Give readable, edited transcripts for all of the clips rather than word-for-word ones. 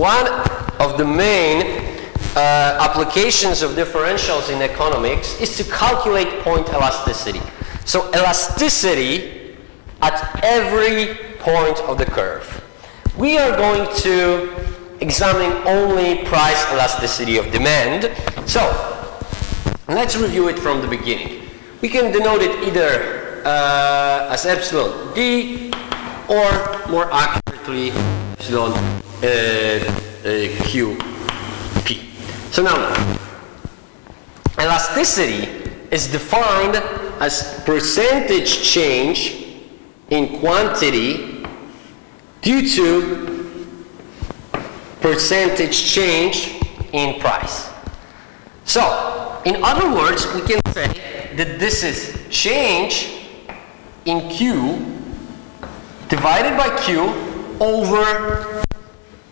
one of the main applications of differentials in economics is to calculate point elasticity. So elasticity at every point of the curve. We are going to examine only price elasticity of demand. So let's review it from the beginning. We can denote it either as epsilon d or more accurately epsilon qp. So now elasticity is defined as percentage change in quantity due to percentage change in price. So, in other words, we can say that this is change in Q divided by Q over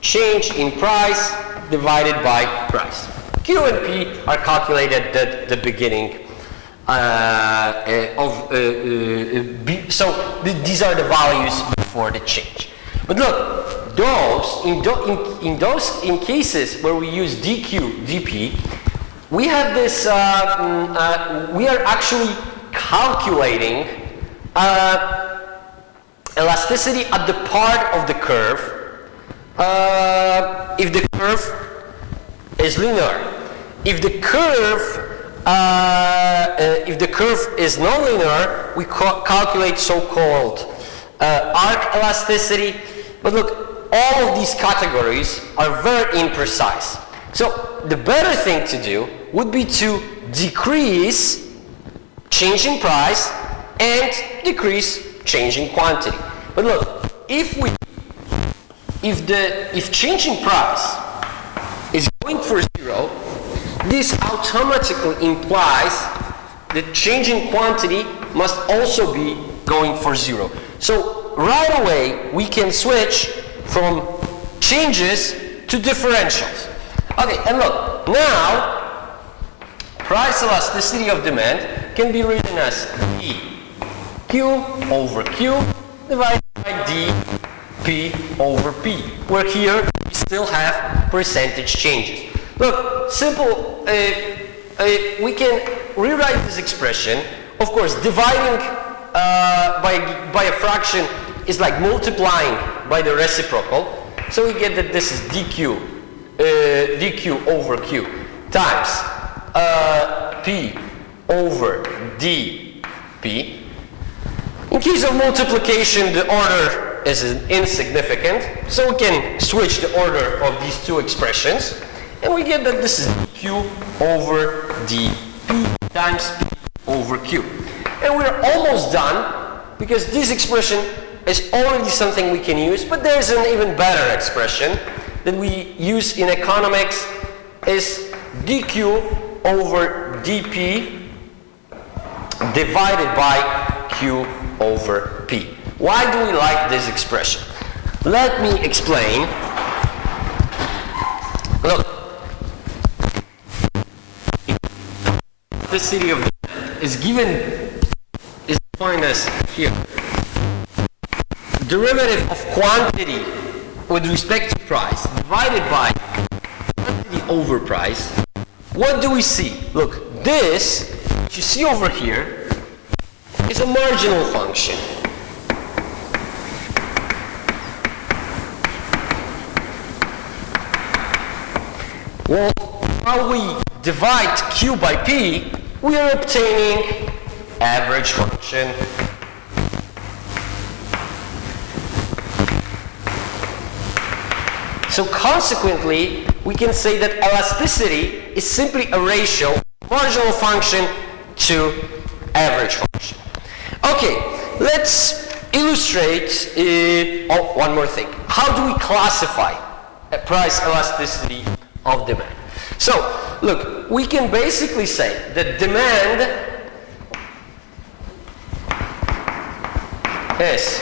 change in price divided by price. Q and P are calculated at the beginning so these are the values before the change. But look, in cases where we use dq, dp, we have this, we are actually calculating elasticity at the part of the curve if the curve is linear. If the curve is nonlinear, we calculate so-called arc elasticity. But look, all of these categories are very imprecise. So the better thing to do would be to decrease change in price and decrease change in quantity. But look, if change in price is going for 0, this automatically implies that change in quantity must also be going for 0. So right away we can switch from changes to differentials. Okay, and look, now price elasticity of demand can be written as dq over q divided by dp over p, where here we still have percentage changes. Look, simple, we can rewrite this expression. Of course, dividing by a fraction is like multiplying by the reciprocal. So we get that this is dq over q times p over dp. In case of multiplication, the order is insignificant, so we can switch the order of these two expressions, and we get that this is dq over dp times p over q. And we're almost done, because this expression is already something we can use, but there's an even better expression that we use in economics, is dq over dp divided by q over p. Why do we like this expression? Let me explain. Look, the city of is defined as here. Derivative of quantity with respect to price divided by quantity over price. What do we see? Look, this, what you see over here, is a marginal function. Well, while we divide q by p, we are obtaining average function. So consequently, we can say that elasticity is simply a ratio of marginal function to average function. Okay, let's illustrate one more thing. How do we classify a price elasticity of demand? So, look, we can basically say that demand is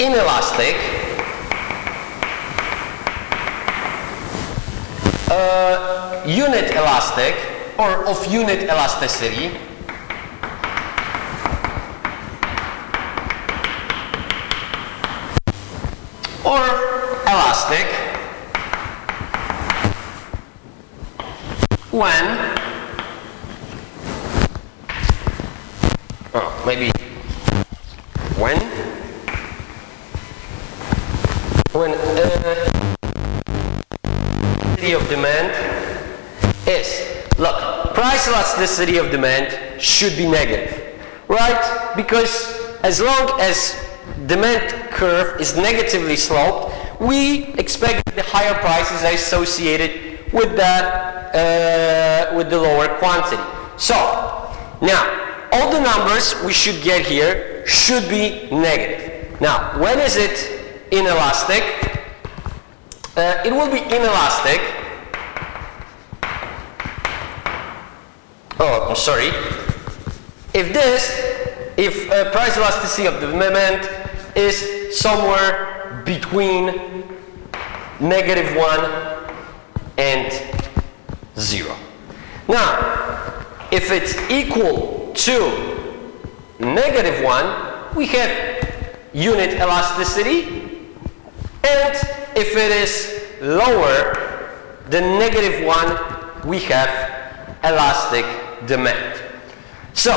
inelastic unit elastic or of unit elasticity or elastic when maybe when elasticity of demand is, look, price elasticity of demand should be negative, right? Because as long as demand curve is negatively sloped, we expect that the higher prices are associated with that with the lower quantity. So now all the numbers we should get here should be negative. Now when is it inelastic? It will be inelastic. Oh, I'm sorry. If price elasticity of demand is somewhere between -1 and 0. Now, if it's equal to -1, we have unit elasticity, and if it is lower than -1, we have elastic demand. So,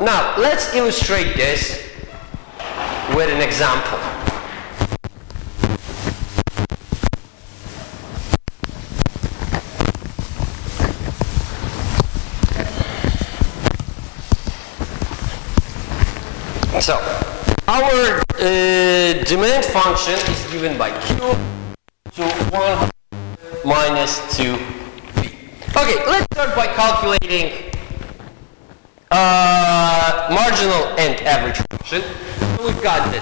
now let's illustrate this with an example. So, our demand function is given by Q to 1 minus 2P. Okay, let's start by calculating marginal and average function. So we've got the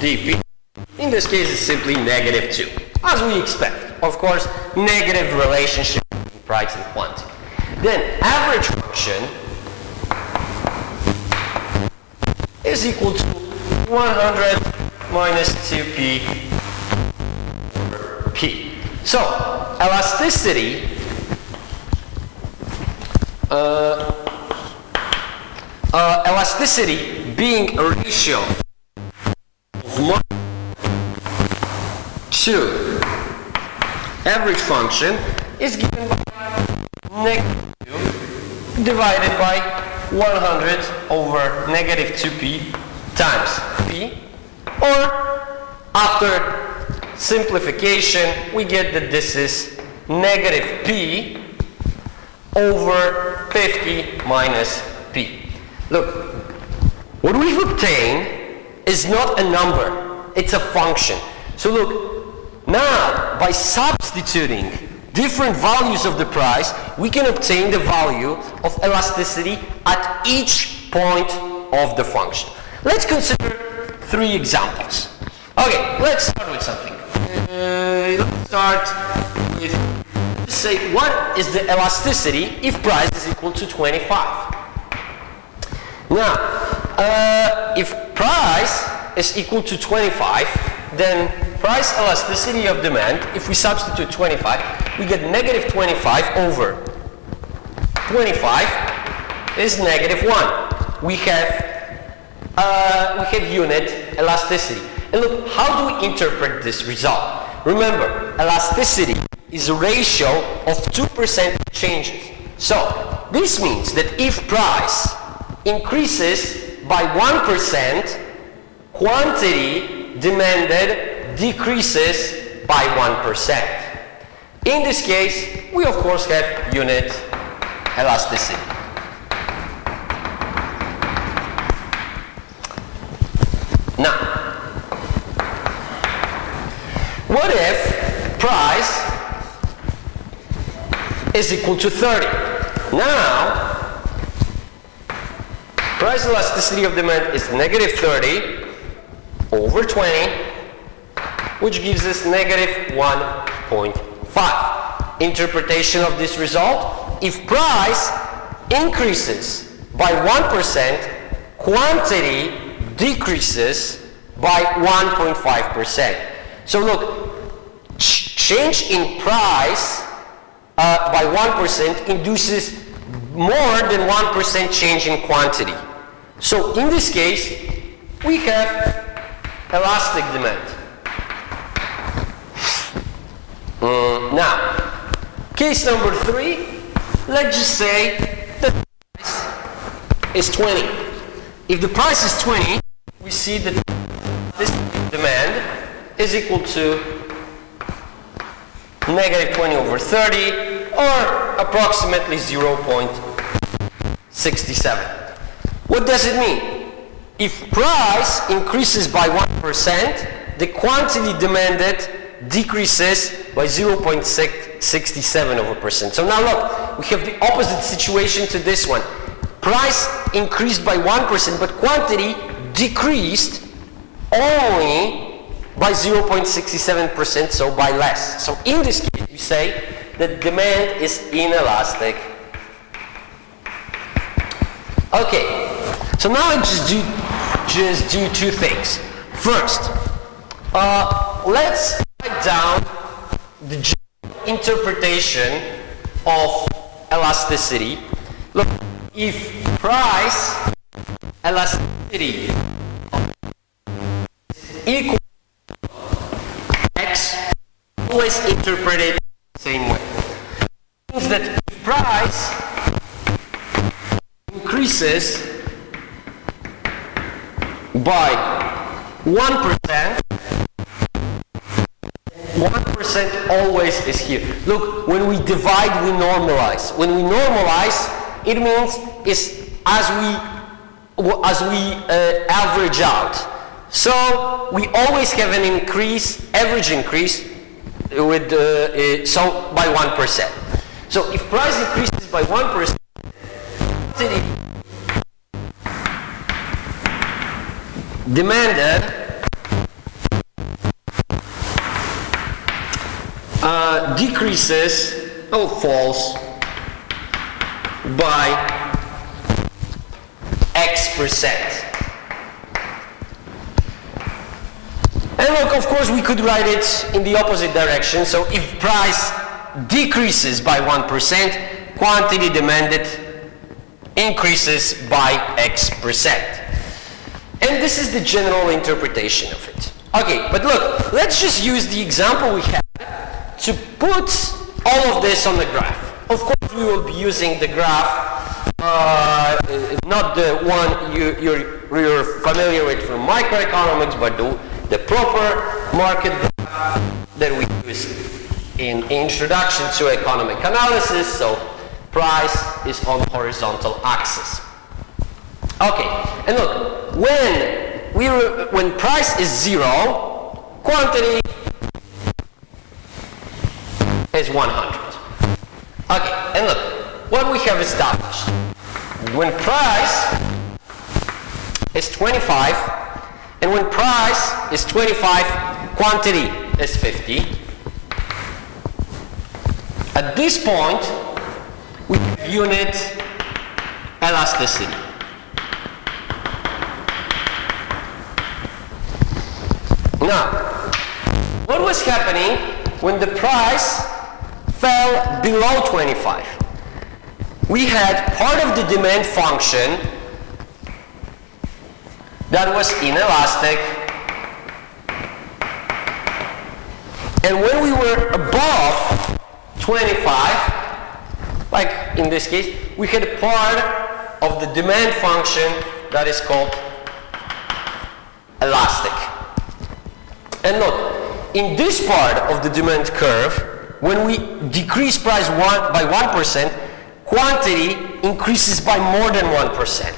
dP. In this case, it's simply -2, as we expect. Of course, negative relationship between price and quantity. Then average function is equal to 100 minus 2P over P. So elasticity elasticity being a ratio of 1 to average function is given by -2 divided by 100 over -2P times P, or after simplification we get that this is -P over 50 minus P. Look, what we've obtained is not a number, it's a function. So look, now by substituting different values of the price, we can obtain the value of elasticity at each point of the function. Let's consider 3 examples. Okay, let's start with something. Let's start with, say, what is the elasticity if price is equal to 25? Now, if price is equal to 25, then price elasticity of demand, if we substitute 25, we get -25 over 25 is -1. We have unit elasticity. And look, how do we interpret this result? Remember, elasticity is a ratio of 2% changes. So this means that if price increases by 1%, quantity demanded decreases by 1%. In this case, we of course have unit elasticity. Now, what if price is equal to 30? Now, price elasticity of demand is -30 over 20, which gives us -1.5. Interpretation of this result: if price increases by 1%, quantity decreases by 1.5%. So look, change in price by 1% induces more than 1% change in quantity. So in this case, we have elastic demand. Now, case number 3, let's just say the price is 20. If the price is 20, we see that this demand is equal to negative 20 over 30, or approximately 0.67. What does it mean? If price increases by 1%, the quantity demanded decreases by 0.67 of a percent. So now look, we have the opposite situation to this one. Price increased by 1%, but quantity decreased only by 0.67%, so by less. So in this case, we say that demand is inelastic. Okay, so now let's just do two things. First, let's write down the general interpretation of elasticity. Look, if price elasticity equal to x, always interpret it the same way. It means that if price increases by 1%, 1% always is here. Look, when we divide, we normalize. When we normalize, it means is as we average out. So we always have an increase, average increase, with so by 1%. So if price increases by 1%, demanded decreases, falls by X%. And look, of course, we could write it in the opposite direction. So if price decreases by 1%, quantity demanded increases by X%. And this is the general interpretation of it. Okay, but look, let's just use the example we had to put all of this on the graph. Of course, we will be using the graph, not the one you're familiar with from microeconomics, but the proper market graph that we use in Introduction to Economic Analysis. So price is on the horizontal axis. Okay, and look, when price is 0, quantity is 100. Okay, and look, what we have established. When price is 25, and when price is 25, quantity is 50. At this point, we have unit elasticity. Now, what was happening when the price fell below 25? We had part of the demand function that was inelastic, and when we were above 25, like in this case, we had a part of the demand function that is called elastic. And look, in this part of the demand curve, when we decrease price by 1%, quantity increases by more than 1%.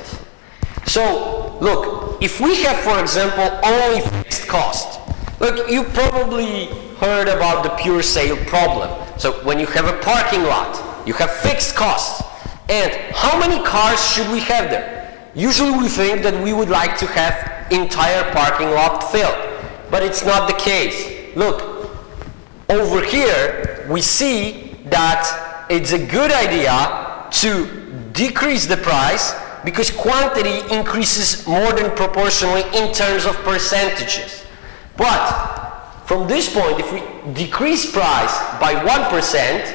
So, look, if we have, for example, only fixed cost, look, you probably heard about the pure sale problem. So, when you have a parking lot, you have fixed costs. And how many cars should we have there? Usually we think that we would like to have entire parking lot filled. But it's not the case. Look, over here, we see that it's a good idea to decrease the price because quantity increases more than proportionally in terms of percentages. But from this point, if we decrease price by 1%,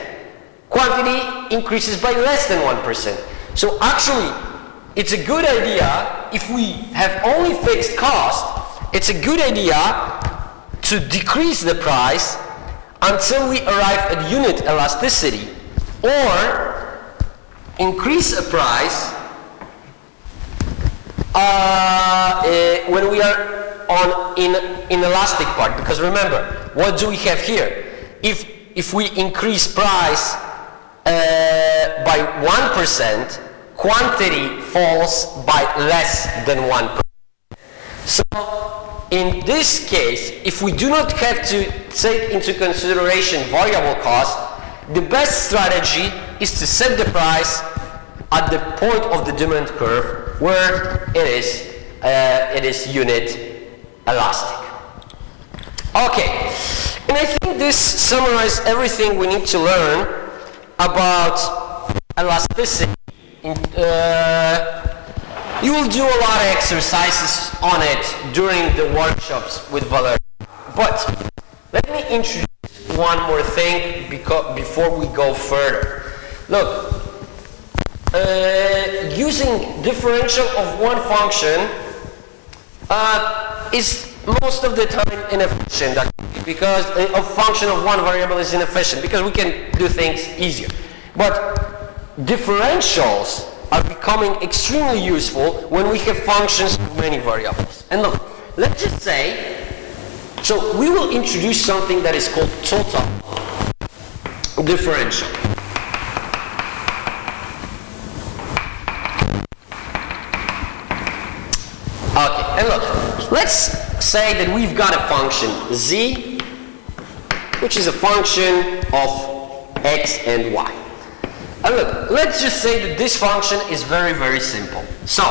quantity increases by less than 1%. So actually, it's a good idea if we have only fixed cost, it's a good idea to decrease the price until we arrive at unit elasticity, or increase a price when we are in elastic part. Because remember, what do we have here? If we increase price by 1%, quantity falls by less than 1%. So in this case, if we do not have to take into consideration variable cost, the best strategy is to set the price at the point of the demand curve where it is unit elastic. Okay, and I think this summarizes everything we need to learn about elasticity. You will do a lot of exercises on it during the workshops with Valeria. But let me introduce one more thing before we go further. Look, using differential of one function is most of the time inefficient, because a function of one variable is inefficient because we can do things easier. But differentials are becoming extremely useful when we have functions with many variables. And look, let's just say, so we will introduce something that is called total differential. Okay, and look, let's say that we've got a function z, which is a function of x and y. And look, let's just say that this function is very, very simple. So,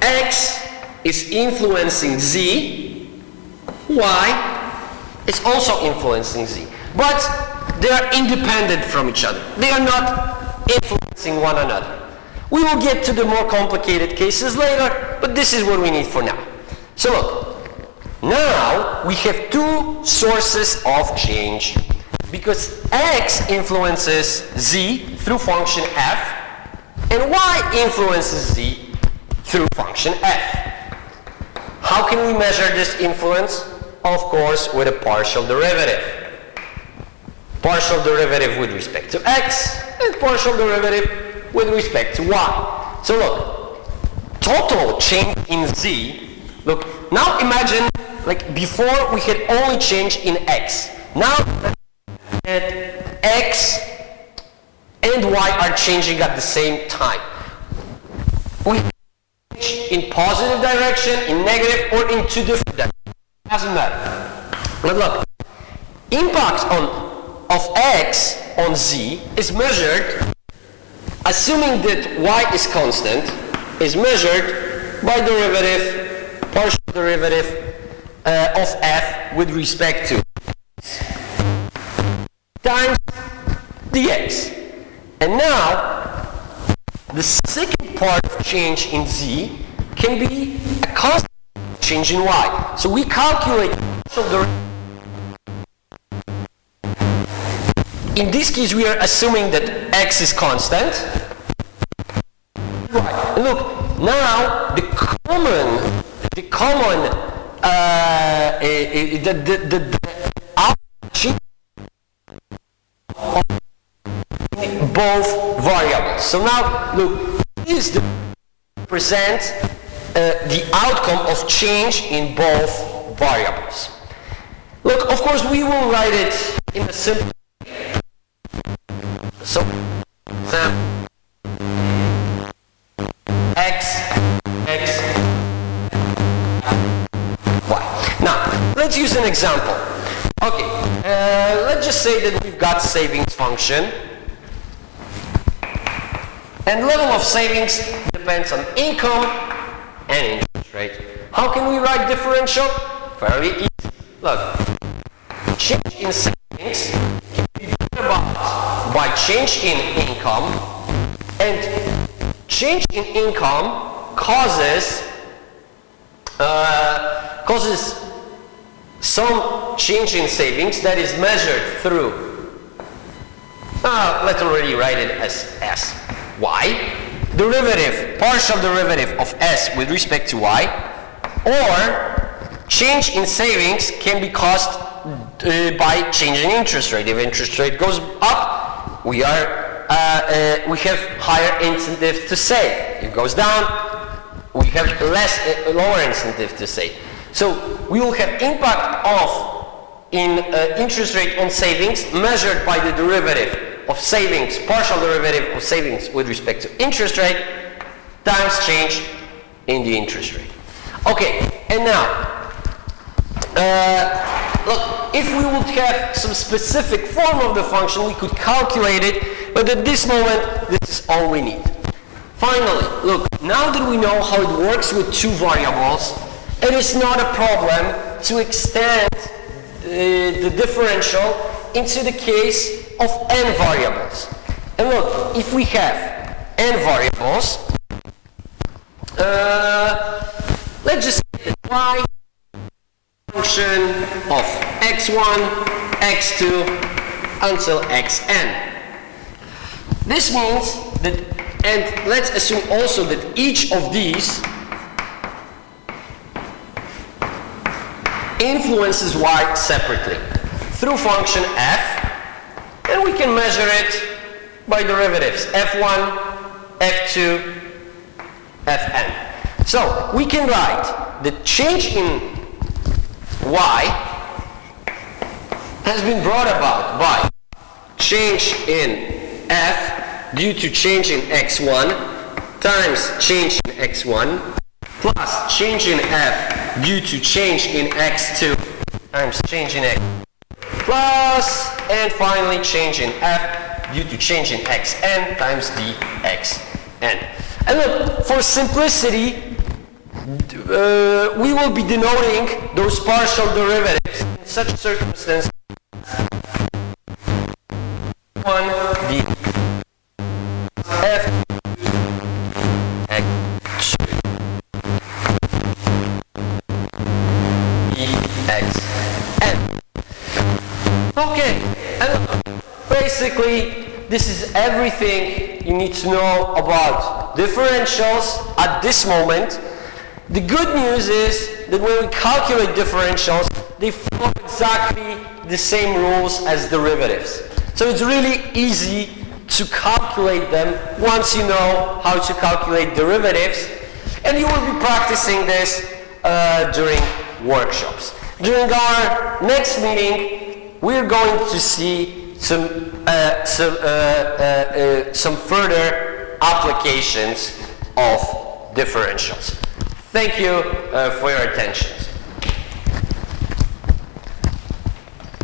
x is influencing z, y is also influencing z. But they are independent from each other. They are not influencing one another. We will get to the more complicated cases later, but this is what we need for now. So look, now we have two sources of change, because x influences z through function f, and y influences z through function f. How can we measure this influence? Of course, with a partial derivative. Partial derivative with respect to x, and partial derivative with respect to y. So look, total change in z, look, now imagine, like before we had only change in x. Now that x and y are changing at the same time. We change in positive direction, in negative, or in two different directions. Doesn't matter. But look, impact of x on z is measured, assuming that y is constant, is measured by derivative, partial derivative of f with respect to times dx. And now, the second part of change in z can be a constant change in y. So we calculate partial derivative. In this case, we are assuming that x is constant. Right. And look, now the change of both variables. So now, look, this represents the outcome of change in both variables. Look, of course, we will write it in a simple way. So, x, y. Now, let's use an example. Okay, let's just say that we've got savings function, and level of savings depends on income and interest rate. How can we write differential? Fairly easy. Look, change in savings can be brought about by change in income, and change in income causes some change in savings that is measured through, let's already write it as s. Y, derivative, partial derivative of s with respect to y, or change in savings can be caused by changing interest rate. If interest rate goes up, we have higher incentive to save. If it goes down, we have lower incentive to save. So we will have impact in interest rate on savings measured by the derivative of savings, partial derivative of savings with respect to interest rate times change in the interest rate. Okay, and now, look, if we would have some specific form of the function, we could calculate it, but at this moment, this is all we need. Finally, look, now that we know how it works with two variables, it is not a problem to extend the differential into the case of n variables. And look, if we have n variables, let's just say that y function of x1, x2 until xn. This means that, and let's assume also that each of these influences y separately through function f, and we can measure it by derivatives f1, f2, fn. So we can write the change in y has been brought about by change in f due to change in x1 times change in x1 plus change in f due to change in x2 times change in x plus, and finally change in f due to change in xn times dxn. And look, for simplicity, we will be denoting those partial derivatives in such circumstances. 1 d f x dxn. Okay, and basically this is everything you need to know about differentials at this moment. The good news is that when we calculate differentials, they follow exactly the same rules as derivatives. So it's really easy to calculate them once you know how to calculate derivatives, and you will be practicing this during workshops. During our next meeting, we're going to see some further applications of differentials. Thank you for your attention.